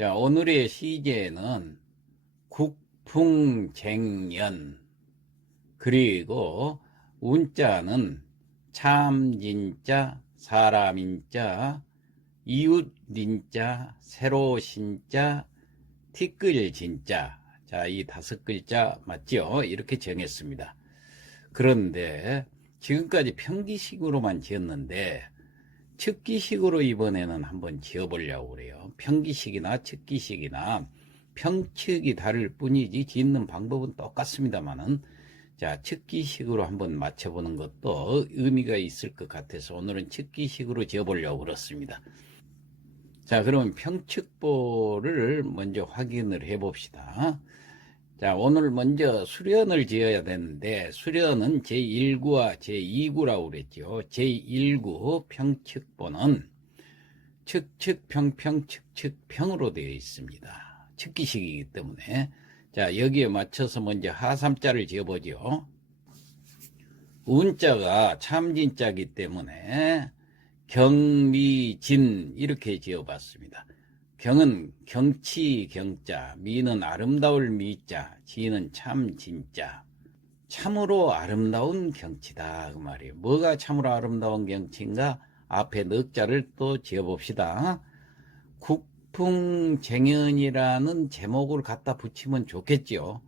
자, 오늘의 시제는 국풍쟁연 그리고 운자는 참진자, 사람인자, 이웃린자, 새로신자, 티끌진자. 자, 이 다섯 글자 맞죠? 이렇게 정했습니다. 그런데 지금까지 평기식으로만 지었는데 측기식으로 이번에는 한번 지어보려고 그래요. 평기식이나 측기식이나 평측이 다를 뿐이지 짓는 방법은 똑같습니다만은 자 측기식으로 한번 맞춰보는 것도 의미가 있을 것 같아서 오늘은 측기식으로 지어보려고 그렇습니다. 자 그러면 평측보를 먼저 확인을 해 봅시다. 자, 오늘 먼저 수련을 지어야 되는데, 수련은 제1구와 제2구라고 그랬죠. 제1구 평측보는 측측평평 측측평으로 되어 있습니다. 측기식이기 때문에. 자, 여기에 맞춰서 먼저 하삼자를 지어보죠. 운자가 참진자기 때문에 경미진 이렇게 지어봤습니다. 경은 경치 경자, 미는 아름다울 미자, 지는 참 진짜. 참으로 아름다운 경치다 그 말이에요. 뭐가 참으로 아름다운 경치인가? 앞에 넉자를 또 지어봅시다. 국풍쟁연이라는 제목을 갖다 붙이면 좋겠지요.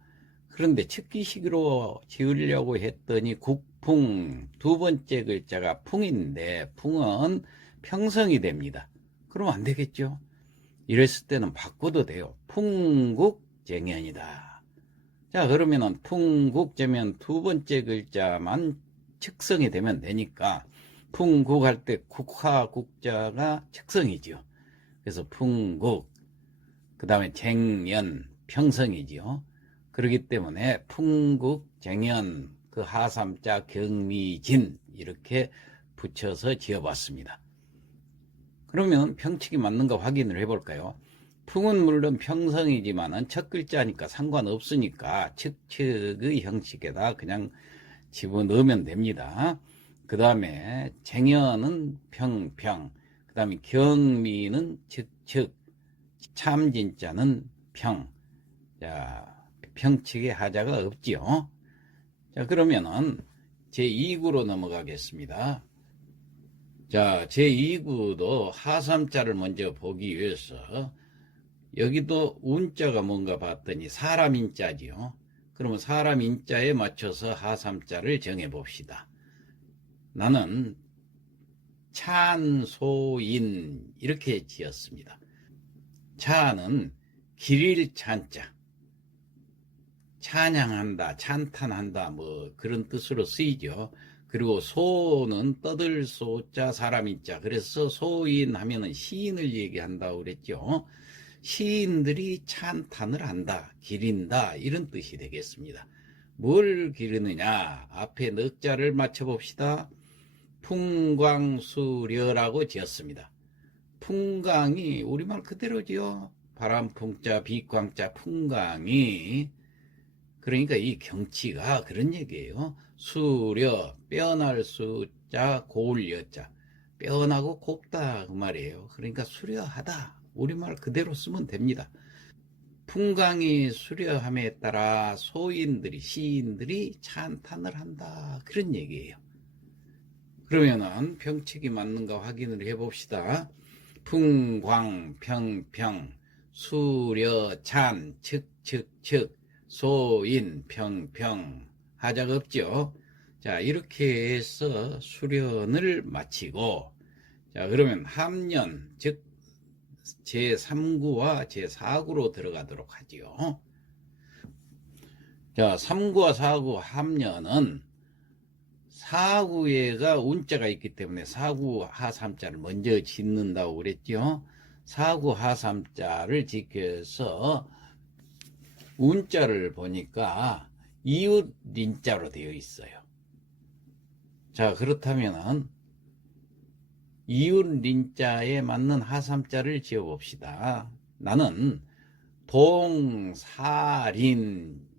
그런데 측기식으로 지으려고 했더니 국풍 두 번째 글자가 풍인데 풍은 평성이 됩니다. 그럼 안 되겠죠. 이랬을 때는 바꿔도 돼요. 풍국쟁연이다. 자, 그러면은 풍국제면 두 번째 글자만 측성이 되면 되니까 풍국 할 때 국화 국자가 측성이지요. 그래서 풍국, 그 다음에 쟁연, 평성이지요. 그렇기 때문에 풍국 쟁연, 그 하삼자 경미진 이렇게 붙여서 지어봤습니다. 그러면 평칙이 맞는가 확인을 해볼까요? 풍은 물론 평성이지만은 첫 글자니까 상관없으니까 측측의 형식에다 그냥 집어넣으면 됩니다. 그 다음에 쟁연은 평평, 그 다음에 경미는 측측, 참진자는 평. 자, 평칙의 하자가 없지요. 자, 그러면은 제2구로 넘어가겠습니다. 자, 제2구도 하삼자를 먼저 보기 위해서 여기도 운자가 뭔가 봤더니 사람 인자지요. 그러면 사람 인자에 맞춰서 하삼자를 정해 봅시다. 나는 찬소인 이렇게 지었습니다. 찬은 길일 찬자. 찬양한다, 찬탄한다, 뭐 그런 뜻으로 쓰이죠. 그리고 소는 떠들 소자 사람인자. 그래서 소인 하면은 시인을 얘기한다고 그랬죠. 시인들이 찬탄을 한다 기린다 이런 뜻이 되겠습니다. 뭘 기르느냐? 앞에 넉자를 맞춰 봅시다. 풍광수려라고 지었습니다. 풍광이 우리말 그대로지요. 바람풍자 비광자 풍광이. 그러니까 이 경치가 그런 얘기예요. 수려, 빼어날 수자, 고울여자. 빼어나고 곱다 그 말이에요. 그러니까 수려하다. 우리말 그대로 쓰면 됩니다. 풍광이 수려함에 따라 소인들이, 시인들이 찬탄을 한다. 그런 얘기예요. 그러면은 평칙이 맞는가 확인을 해 봅시다. 풍광, 평평, 수려, 찬, 측, 측, 측. 소인, 평평, 하자가 없죠. 자, 이렇게 해서 수련을 마치고, 자, 그러면 함년, 즉, 제3구와 제4구로 들어가도록 하지요. 자, 3구와 4구 함년은 4구에가 운자가 있기 때문에 4구 하삼자를 먼저 짓는다고 그랬죠. 4구 하삼자를 지켜서 운자를 보니까 이웃 린자로 되어 있어요. 자, 그렇다면은 이웃 린자에 맞는 하삼자를 지어 봅시다. 나는 동사린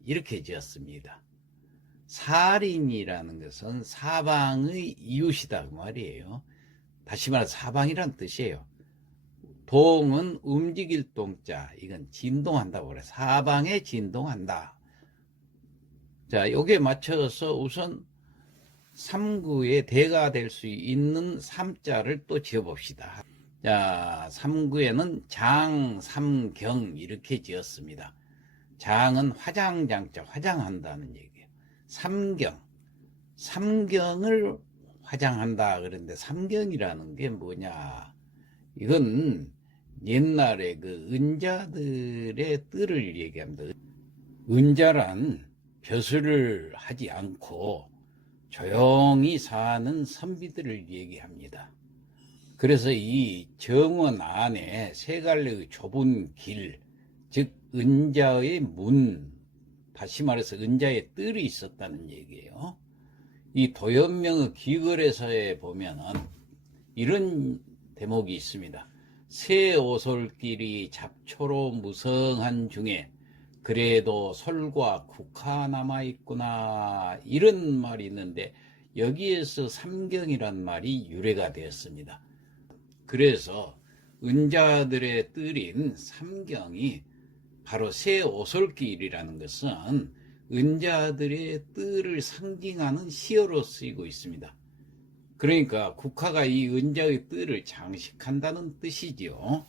이렇게 지었습니다. 사린이라는 것은 사방의 이웃이다 그 말이에요. 다시 말해 사방이란 뜻이에요. 동은 움직일 동자. 이건 진동한다고 그래. 사방에 진동한다. 자, 요게 맞춰서 우선 3구의 대가 될 수 있는 3자를 또 지어봅시다. 자, 3구에는 장, 삼경 이렇게 지었습니다. 장은 화장장자, 화장한다는 얘기예요. 삼경, 삼경을 화장한다 그런데 삼경이라는 게 뭐냐? 이건 옛날에 그 은자들의 뜰을 얘기합니다. 은자란 벼슬을 하지 않고 조용히 사는 선비들을 얘기합니다. 그래서 이 정원 안에 세 갈래의 좁은 길, 즉 은자의 문, 다시 말해서 은자의 뜰이 있었다는 얘기예요. 이 도연명의 기글에서에 보면은 이런 대목이 있습니다. 새 오솔길이 잡초로 무성한 중에 그래도 솔과 국화 남아 있구나 이런 말이 있는데 여기에서 삼경이란 말이 유래가 되었습니다. 그래서 은자들의 뜰인 삼경이 바로 새 오솔길이라는 것은 은자들의 뜰을 상징하는 시어로 쓰이고 있습니다. 그러니까 국화가 이 은자의 뜰을 장식한다는 뜻이지요.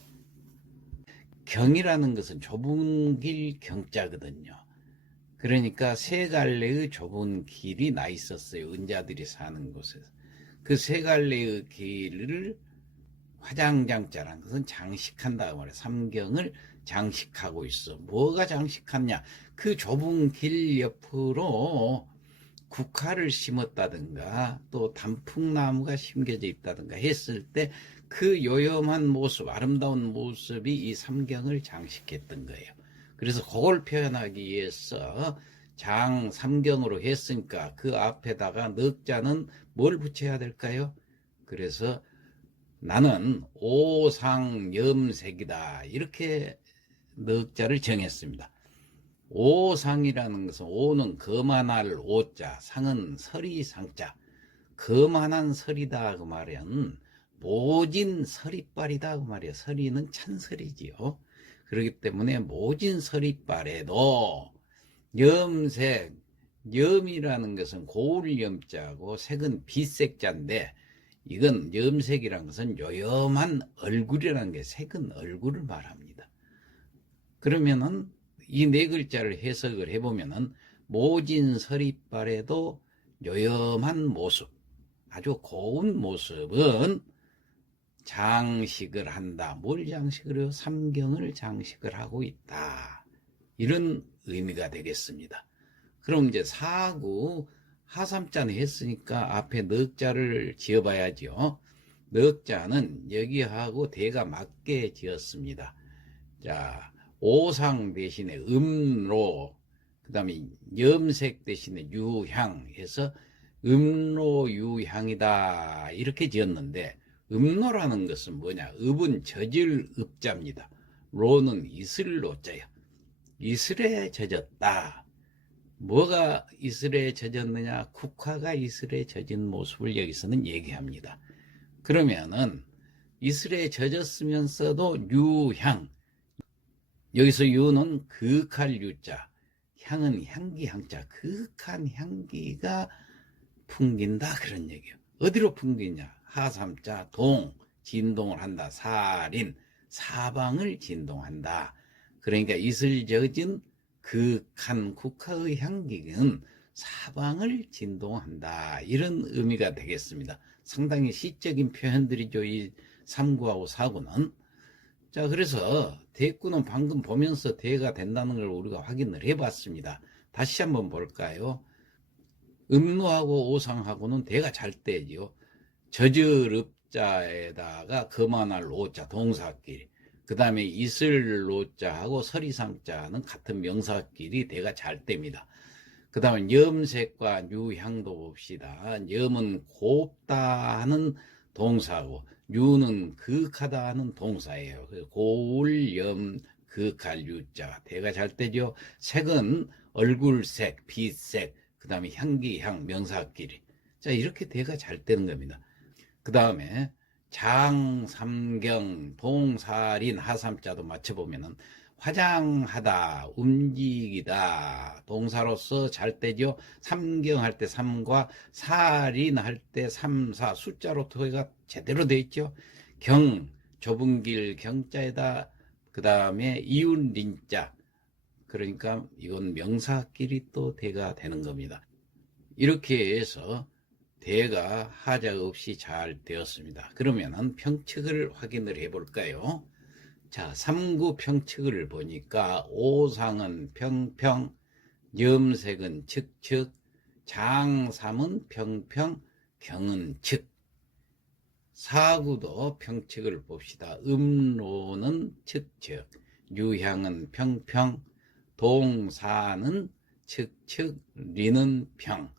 경이라는 것은 좁은 길 경자거든요. 그러니까 세 갈래의 좁은 길이 나 있었어요. 은자들이 사는 곳에서. 그 세 갈래의 길을 화장장자라는 것은 장식한다 말이에요. 삼경을 장식하고 있어. 뭐가 장식하냐? 그 좁은 길 옆으로 국화를 심었다든가 또 단풍나무가 심겨져 있다든가 했을 때 그 요염한 모습, 아름다운 모습이 이 삼경을 장식했던 거예요. 그래서 그걸 표현하기 위해서 장 삼경으로 했으니까 그 앞에다가 넉자는 뭘 붙여야 될까요? 그래서 나는 오상염색이다. 이렇게 넉자를 정했습니다. 오상이라는 것은 오는 거만할 오자, 상은 서리상자. 거만한 설이다 그 말은 모진 서리빨이다 그 말이에요. 서리는 찬설이지요. 그렇기 때문에 모진 서리빨에도 염색, 염이라는 것은 고울 염자고 색은 빛색자인데 이건 염색이라는 것은 요염한 얼굴이라는 게 색은 얼굴을 말합니다. 그러면은 이 네 글자를 해석을 해보면은 모진 서리빨에도 요염한 모습, 아주 고운 모습은 장식을 한다. 뭘 장식을 해요? 삼경을 장식을 하고 있다. 이런 의미가 되겠습니다. 그럼 이제 사구 하삼자는 했으니까 앞에 넉자를 지어봐야죠. 넉자는 여기하고 대가 맞게 지었습니다. 자, 오상 대신에 음로, 그 다음에 염색 대신에 유향 해서 음로 유향이다. 이렇게 지었는데, 음로라는 것은 뭐냐? 읍은 젖을 읍자입니다. 로는 이슬 로자요. 이슬에 젖었다. 뭐가 이슬에 젖었느냐? 국화가 이슬에 젖은 모습을 여기서는 얘기합니다. 그러면은 이슬에 젖었으면서도 유향. 여기서 유는 극할 유자. 향은 향기 향자. 극한 향기가 풍긴다. 그런 얘기예요. 어디로 풍기냐? 하삼자 동 진동을 한다. 살인 사방을 진동한다. 그러니까 이슬 젖은 극한 국화의 향기는 사방을 진동한다. 이런 의미가 되겠습니다. 상당히 시적인 표현들이죠. 이 3구하고 4구는. 자, 그래서 대구는 방금 보면서 대가 된다는 걸 우리가 확인을 해 봤습니다. 다시 한번 볼까요? 음노하고 오상하고는 대가 잘 되지요. 저절 읍자에다가 거만할 오자 동사끼리 그 다음에 이슬 로자하고 서리상자는 같은 명사끼리 대가 잘 됩니다. 그 다음에 염색과 유향도 봅시다. 염은 곱다 하는 동사고 유는 극하다 하는 동사예요. 고울, 염, 극할 유자 대가 잘 되죠. 색은 얼굴색, 빛색, 그 다음에 향기, 향, 명사끼리. 자 이렇게 대가 잘 되는 겁니다. 그 다음에 장, 삼경, 동살인, 하삼자도 맞춰보면은 화장하다, 움직이다, 동사로서 잘 때죠. 삼경할 때 삼과 살인할 때 삼사 숫자로 토해가 제대로 돼 있죠. 경, 좁은 길 경자에다 그 다음에 이웃 린자 그러니까 이건 명사끼리 또 대가 되는 겁니다. 이렇게 해서 대가 하자 없이 잘 되었습니다. 그러면은 평측을 확인을 해 볼까요? 자, 삼구 평측을 보니까 오상은 평평, 염색은 측측, 장삼은 평평, 경은 측. 사구도 평측을 봅시다. 음로는 측측, 유향은 평평, 동사는 측측, 리는 평.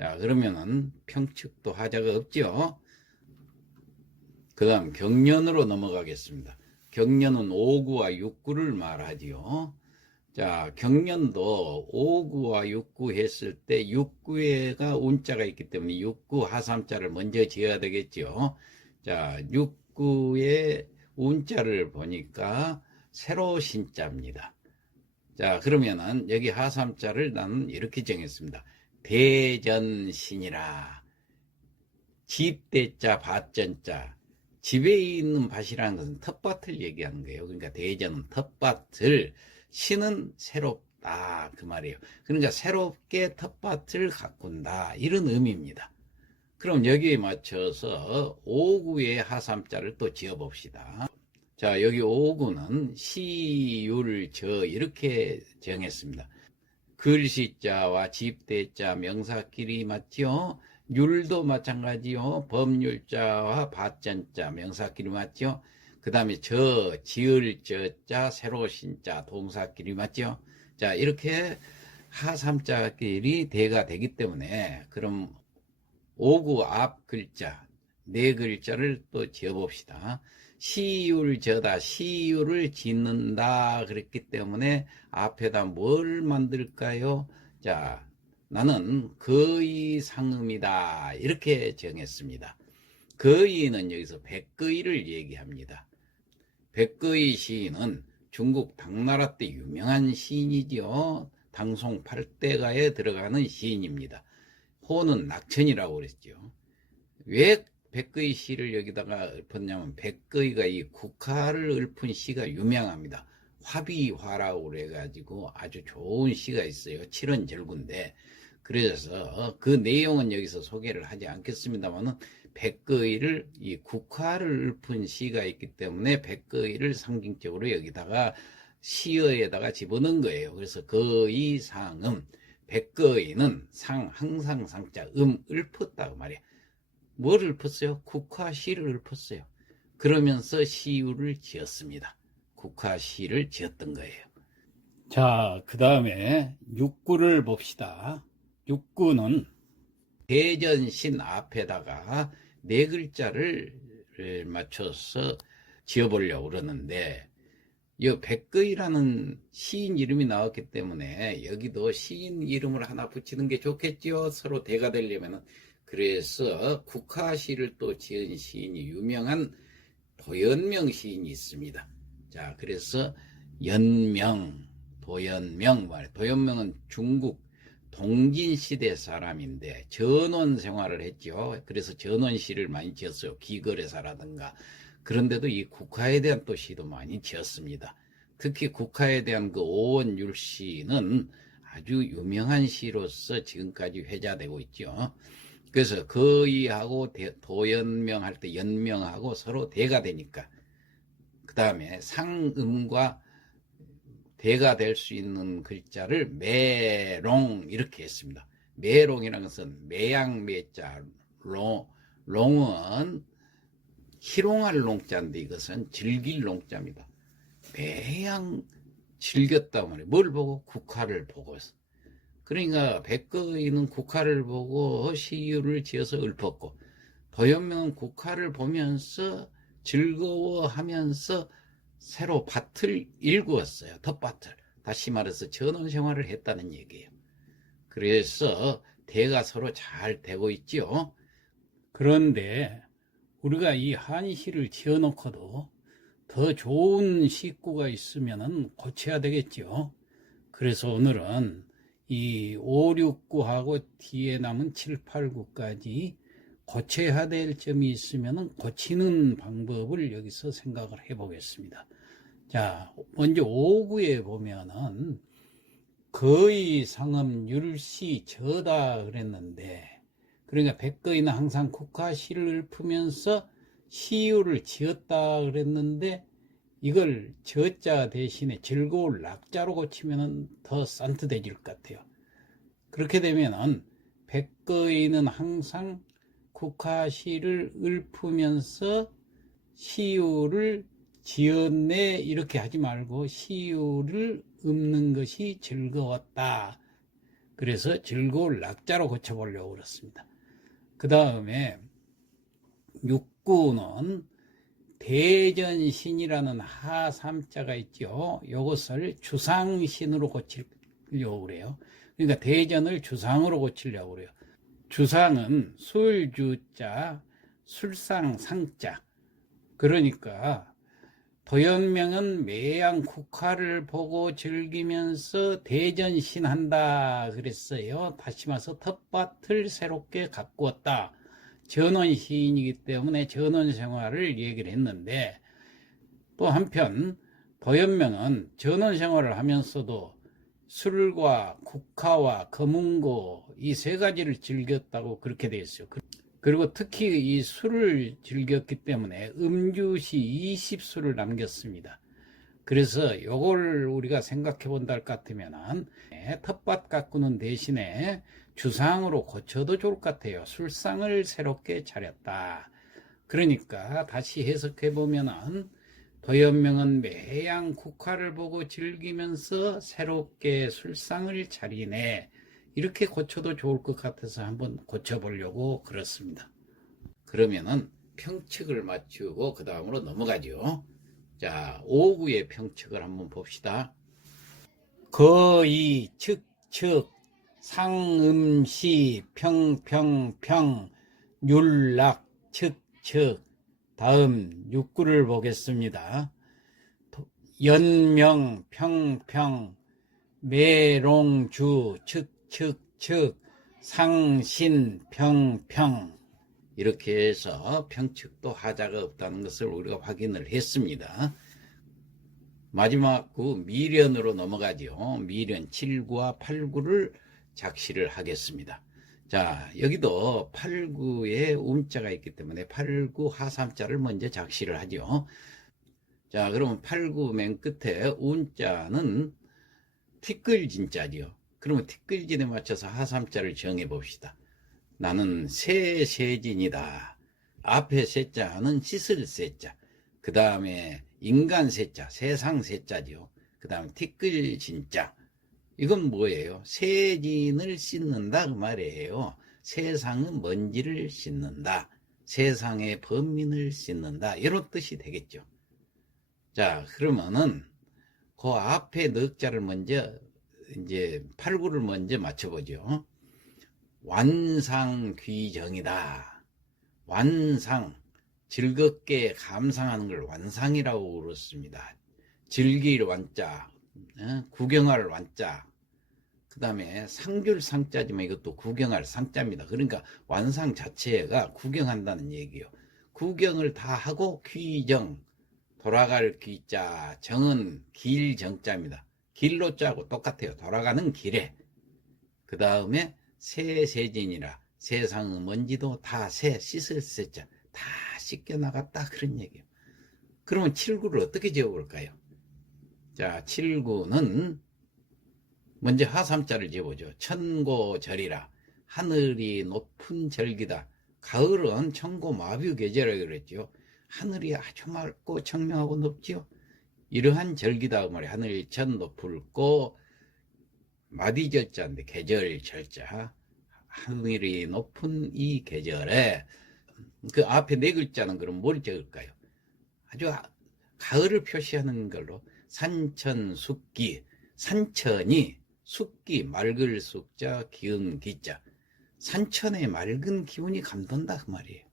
자, 그러면은 평측도 하자가 없죠. 그 다음 경련으로 넘어가겠습니다. 경련은 5구와 6구를 말하지요. 자, 경련도 5구와 6구 했을 때 6구에가 운자가 있기 때문에 6구 하삼자를 먼저 지어야 되겠죠. 자, 6구의 운자를 보니까 새로 신자입니다. 자, 그러면은 여기 하삼자를 나는 이렇게 정했습니다. 대전신이라. 집대자, 밭전자. 집에 있는 밭이라는 것은 텃밭을 얘기하는 거예요. 그러니까 대전은 텃밭을, 신은 새롭다. 그 말이에요. 그러니까 새롭게 텃밭을 가꾼다. 이런 의미입니다. 그럼 여기에 맞춰서 5구의 하삼자를 또 지어봅시다. 자, 여기 5구는 시율 저 이렇게 정했습니다. 글씨자와 집대자 명사끼리 맞죠? 율도 마찬가지요. 법률자와 밭전자 명사끼리 맞죠? 그 다음에 저, 지을 저자, 새로 신자 동사끼리 맞죠? 자, 이렇게 하삼자끼리 대가 되기 때문에 그럼 오구 앞 글자 네 글자를 또 지어봅시다. 시율 저다 시율을 짓는다 그랬기 때문에 앞에다 뭘 만들까요? 자 나는 거의 상음이다 이렇게 정했습니다. 거의는 여기서 백거의를 얘기합니다. 백거의 시인은 중국 당나라 때 유명한 시인이죠. 당송 팔대가에 들어가는 시인입니다. 호는 낙천이라고 그랬죠. 왜 백거의 시를 여기다가 읊었냐면 백거의가 이 국화를 읊은 시가 유명합니다. 화비화라고 그래가지고 아주 좋은 시가 있어요. 칠원절구인데 그래서 그 내용은 여기서 소개를 하지 않겠습니다만은 백거의를 이 국화를 읊은 시가 있기 때문에 백거의를 상징적으로 여기다가 시어에다가 집어넣은 거예요. 그래서 거의 상음 백거의는 상 항상 상자 음 읊었다고 말이야. 뭘 읊었어요? 국화시를 읊었어요. 그러면서 시유를 지었습니다. 국화시를 지었던 거예요. 자, 그 다음에 육구를 봅시다. 육구는 대전신 앞에다가 네 글자를 맞춰서 지어보려고 그러는데 이 백거이라는 시인 이름이 나왔기 때문에 여기도 시인 이름을 하나 붙이는 게 좋겠죠. 서로 대가 되려면은 그래서 국화시를 또 지은 시인이 유명한 도연명 시인이 있습니다. 자, 그래서 연명, 도연명 말. 도연명은 중국 동진 시대 사람인데 전원 생활을 했죠. 그래서 전원 시를 많이 지었어요. 기거래사라든가. 그런데도 이 국화에 대한 또 시도 많이 지었습니다. 특히 국화에 대한 그 오원율 시는 아주 유명한 시로서 지금까지 회자되고 있죠. 그래서 거의하고 도연명 할 때 연명하고 서로 대가 되니까 그 다음에 상음과 대가 될 수 있는 글자를 매롱 이렇게 했습니다. 매롱이라는 것은 매양매자 롱, 롱은 희롱할 롱자인데 이것은 즐길 롱자입니다. 매양 즐겼다 말이에요. 뭘 보고? 국화를 보고서. 그러니까 백거이는 국화를 보고 시유를 지어서 읊었고 도연명은 국화를 보면서 즐거워하면서 새로 밭을 일구었어요. 텃밭을. 다시 말해서 전원 생활을 했다는 얘기예요. 그래서 대가 서로 잘 되고 있죠. 그런데 우리가 이 한시를 지어놓고도 더 좋은 식구가 있으면은 고쳐야 되겠죠. 그래서 오늘은 이 5, 6, 9하고 뒤에 남은 7, 8, 9까지 고쳐야 될 점이 있으면은 고치는 방법을 여기서 생각을 해 보겠습니다. 자, 먼저 5, 9에 보면은 거의 상음 율시 저다 그랬는데 그러니까 백거이는 항상 국화시를 읊으면서 시유를 지었다 그랬는데 이걸 저자 대신에 즐거울 낙자로 고치면 더 산뜻해질 것 같아요. 그렇게 되면은 백거이는 항상 국화시를 읊으면서 시유를 지었네 이렇게 하지 말고 시유를 읊는 것이 즐거웠다. 그래서 즐거울 낙자로 고쳐보려고 그렇습니다. 그 다음에 육구는 대전신이라는 하삼자가 있죠. 이것을 주상신으로 고치려고 그래요. 그러니까 대전을 주상으로 고치려고 그래요. 주상은 술주자, 술상상자. 그러니까 도연명은 매양 국화를 보고 즐기면서 대전신한다 그랬어요. 다시 말해서 텃밭을 새롭게 가꾸었다. 전원 시인이기 때문에 전원 생활을 얘기를 했는데 또 한편 도연명은 전원 생활을 하면서도 술과 국화와 거문고 이 세 가지를 즐겼다고 그렇게 되어 있어요. 그리고 특히 이 술을 즐겼기 때문에 음주시 20수를 남겼습니다. 그래서 이걸 우리가 생각해 본다 할 것 같으면 텃밭 가꾸는 대신에 주상으로 고쳐도 좋을 것 같아요. 술상을 새롭게 차렸다. 그러니까 다시 해석해 보면은 도연명은 매양 국화를 보고 즐기면서 새롭게 술상을 차리네. 이렇게 고쳐도 좋을 것 같아서 한번 고쳐보려고 그렇습니다. 그러면은 평측을 맞추고 그 다음으로 넘어가죠. 자, 5구의 평측을 한번 봅시다. 거의, 측, 측, 상음시, 평평평, 율락, 측, 측. 다음 6구를 보겠습니다. 연명, 평평, 매롱주, 측, 측, 측, 상신, 평평. 이렇게 해서 평측도 하자가 없다는 것을 우리가 확인을 했습니다. 마지막 구 미련으로 넘어가죠. 미련 7구와 8구를 작시를 하겠습니다. 자, 여기도 8구에 음자가 있기 때문에 8구 하삼자를 먼저 작시를 하죠. 자, 그러면 8구 맨 끝에 운자는 티끌진자죠. 그러면 티끌진에 맞춰서 하삼자를 정해 봅시다. 나는 새세진이다. 앞에 세자는 씻을 세자. 그 다음에 인간 세자, 세상 세자죠. 그 다음에 티끌진자. 이건 뭐예요? 세진을 씻는다 그 말이에요. 세상은 먼지를 씻는다. 세상의 범민을 씻는다. 이런 뜻이 되겠죠. 자, 그러면은 그 앞에 넉자를 먼저 이제 팔구를 먼저 맞춰보죠. 완상귀정이다. 완상 즐겁게 감상하는 걸 완상이라고 그렇습니다. 즐길 완자, 어? 구경할 완자, 그 다음에 상줄 상자지만 이것도 구경할 상자입니다. 그러니까 완상 자체가 구경한다는 얘기요. 구경을 다 하고 귀정, 돌아갈 귀자, 정은 길 정자입니다. 길로 짜고 똑같아요. 돌아가는 길에. 그 다음에 새세진이라 세상의 먼지도 다 새, 씻을 새자, 다 씻겨 나갔다. 그런 얘기예요. 그러면 7구를 어떻게 지어볼까요? 자, 7구는 먼저 하삼자를 지어보죠. 천고절이라 하늘이 높은 절기다. 가을은 천고 마뷰 계절이라고 그랬죠. 하늘이 아주 맑고 청명하고 높지요. 이러한 절기다 그 말이에요. 하늘이 천 높을고 마디절자인데 계절 절자 하늘이 높은 이 계절에 그 앞에 네 글자는 그럼 뭘 적을까요? 아주 가을을 표시하는 걸로 산천 숙기 산천이 숙기 맑을 숙자 기운 기자 산천의 맑은 기운이 감돈다 그 말이에요.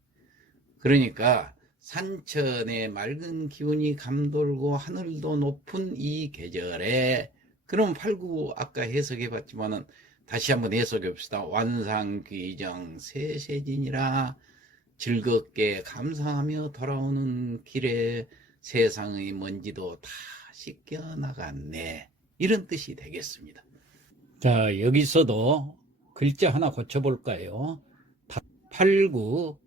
그러니까 산천의 맑은 기운이 감돌고 하늘도 높은 이 계절에 그럼 89 아까 해석해 봤지만은 다시 한번 해석해 봅시다. 완상귀정 세세진이라 즐겁게 감상하며 돌아오는 길에 세상의 먼지도 다 씻겨 나갔네. 이런 뜻이 되겠습니다. 자, 여기서도 글자 하나 고쳐볼까요? 89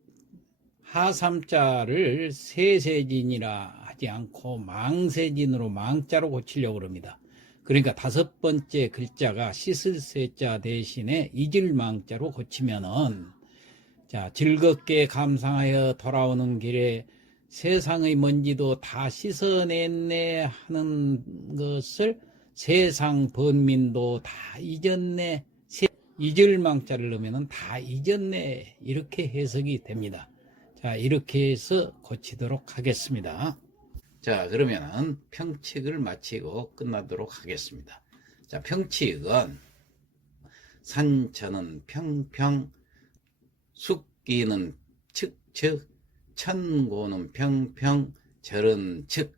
하삼자를 세세진이라 하지 않고 망세진으로 망자로 고치려고 합니다. 그러니까 다섯 번째 글자가 씻을 세자 대신에 잊을 망자로 고치면은 자 즐겁게 감상하여 돌아오는 길에 세상의 먼지도 다 씻어냈네 하는 것을 세상 번민도 다 잊었네 세- 잊을 망자를 넣으면은 다 잊었네 이렇게 해석이 됩니다. 자 이렇게 해서 고치도록 하겠습니다. 자, 그러면은 평칙을 마치고 끝나도록 하겠습니다. 자, 평칙은 산천은 평평, 숙기는 측측, 천고는 평평, 절은 측,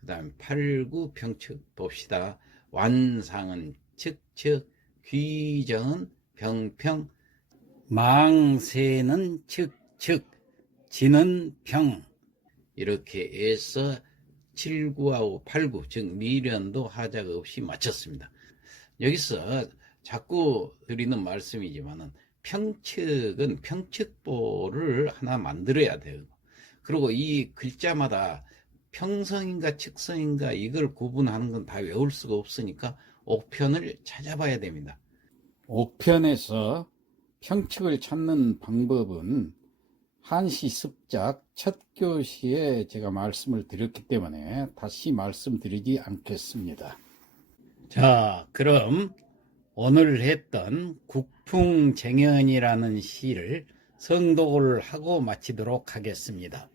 그 다음 팔구 평측 봅시다. 완상은 측측, 귀정은 평평, 망세는 측측, 지는 평, 이렇게 해서 7구하고 8구, 즉 미련도 하자가 없이 마쳤습니다. 여기서 자꾸 드리는 말씀이지만은 평측은 평측보를 하나 만들어야 돼요. 그리고 이 글자마다 평성인가 측성인가 이걸 구분하는 건 다 외울 수가 없으니까 옥편을 찾아봐야 됩니다. 옥편에서 평측을 찾는 방법은 한시 습작 첫 교시에 제가 말씀을 드렸기 때문에 다시 말씀드리지 않겠습니다. 자, 그럼 오늘 했던 국풍쟁연이라는 시를 성독을 하고 마치도록 하겠습니다.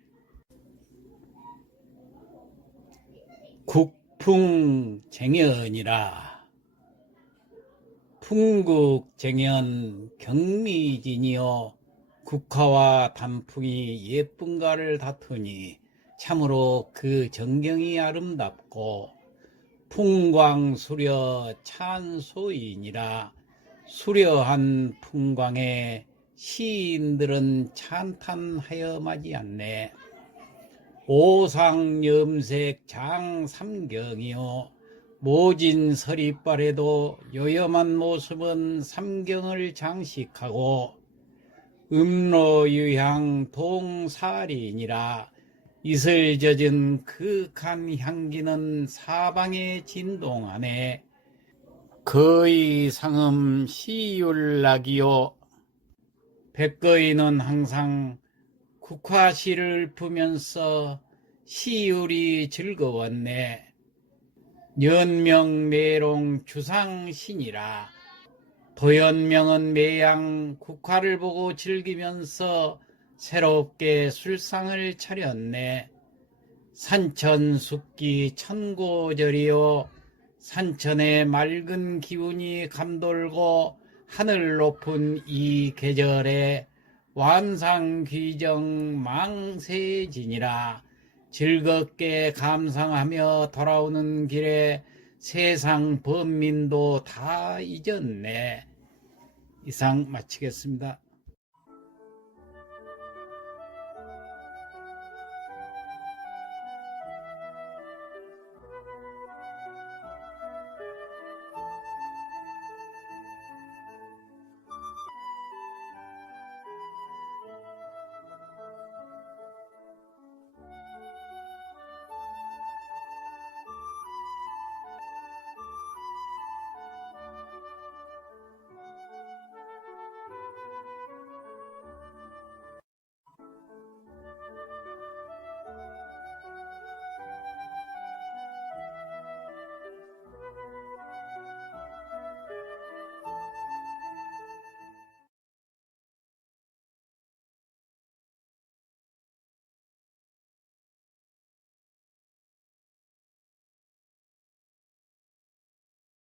국풍쟁연이라 풍국쟁연 경미진이여 국화와 단풍이 예쁜가를 다투니 참으로 그 정경이 아름답고 풍광 수려 찬소인이라 수려한 풍광에 시인들은 찬탄하여 마지 않네. 오상염색 장삼경이요. 모진 서리빨에도 요염한 모습은 삼경을 장식하고 음로유향 동살이니라 이슬 젖은 그간 향기는 사방에 진동하네. 거의 상음 시율락이요. 백거이는 항상 국화시를 부면서 시율이 즐거웠네 연명 매롱 주상신이라 도연명은 매양 국화를 보고 즐기면서 새롭게 술상을 차렸네. 산천숙기 천고절이요. 산천의 맑은 기운이 감돌고 하늘 높은 이 계절에 완상귀정 망세진이라 즐겁게 감상하며 돌아오는 길에 세상 범민도 다 잊었네. 이상 마치겠습니다.